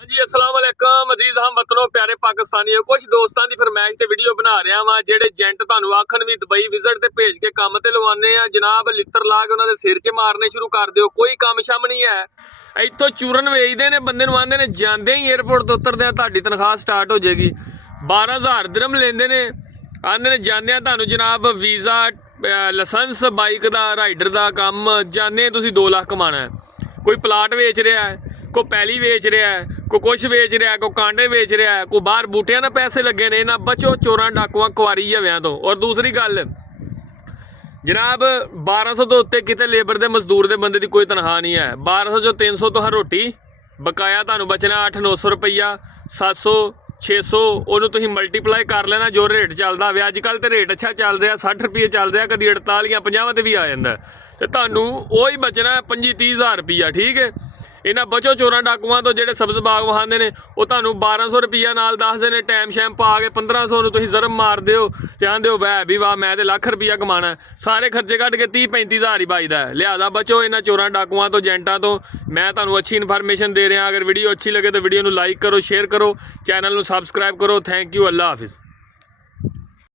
हाँ जी अस्सलाम वालेकुम अजीज हम वतनों प्यारे पाकिस्तानियों। कुछ दोस्तों की फरमाइश ते वीडियो बना रहा वा जेडे एजेंट तुहानू आखन भी दुबई विजिट ते भेज के काम ते लवाने आ जनाब लित्र ला के उन्होंने सिर च मारने शुरू कर दिओ। कोई काम शम नहीं है। इतों चूरन वेचते हैं बंदे नूं आंदे ने जांदे ही एयरपोर्ट तो उतरदे तुहाडी तनख्वाह स्टार्ट हो जाएगी। 12,000 दिरहम लेंदे ने आंदे ने जांदे तुहानू जनाब वीज़ा लाइसेंस बाइक का राइडर का काम जाने तुसीं 2 लाख कमाना है। कोई प्लाट वेच रहा है, कोई पैली वेच रहा है, कोई कुछ वेच रहा है, कोई कांडे वेच रहा है, कोई बाहर बूटियां ना पैसे लगे ने ना। बचो चोरां डाकुआं कुआरी हव्यां तो। और दूसरी गल जनाब 1200 तो उत्ते किते लेबर दे मजदूर दे बंदे दी कोई तनख्वाह नहीं है। 1200 चो 300 तो हर रोटी बकाया तुहानू बचना 800-900 रुपया 700 600 ਉਹਨੂੰ ਤੁਸੀਂ ਮਲਟੀਪਲਾਈ ਕਰ ਲੈਣਾ ਜੋ ਰੇਟ ਚੱਲਦਾ ਹੋਵੇ। ਅੱਜ ਕੱਲ੍ਹ ਤੇ ਰੇਟ ਅੱਛਾ ਚੱਲ ਰਿਹਾ 60 ਰੁਪਏ ਚੱਲ ਰਿਹਾ, ਕਦੀ 48 50 ਤੇ ਵੀ ਆ ਜਾਂਦਾ ਤੇ ਤੁਹਾਨੂੰ ਉਹ ਹੀ ਬਚਣਾ 25-30 ਹਜ਼ਾਰ ਰੁਪਈਆ। ਠੀਕ ਹੈ ਇਹਨਾਂ ਬਚੋ ਚੋਰਾਂ ਡਾਕੂਆਂ ਤੋਂ ਜਿਹੜੇ ਸਬਜ਼ ਬਾਗ ਵਹਾਉਂਦੇ ਨੇ ਉਹ ਤੁਹਾਨੂੰ 1200 ਰੁਪਈਆ ਨਾਲ ਦੱਸਦੇ ਨੇ ਟਾਈਮ ਸ਼ੈਮ ਪਾ ਕੇ 1500 ਨੂੰ ਤੁਸੀਂ ਜ਼ਰਮ ਮਾਰ ਦਿਓ ਤੇ ਆਂਦੇ ਹੋ ਵੈ ਵੀ ਵਾਹ ਮੈਂ ਤੇ ਲੱਖ ਰੁਪਈਆ ਕਮਾਣਾ। ਸਾਰੇ ਖਰਚੇ ਕੱਢ ਕੇ 30-35 ਹਜ਼ਾਰ ਹੀ ਬਚਦਾ। ਲਿਹਾਜ਼ਾ ਬਚੋ ਇਹਨਾਂ ਚੋਰਾਂ ਡਾਕੂਆਂ ਤੋਂ ਏਜੰਟਾਂ ਤੋਂ। मैं तुहानू अच्छी इन्फॉर्मेशन दे रहा। अगर वीडियो अच्छी लगे तो वीडियो को लाइक करो, शेयर करो, चैनल को सबसक्राइब करो। थैंक यू, अल्लाह हाफिज़।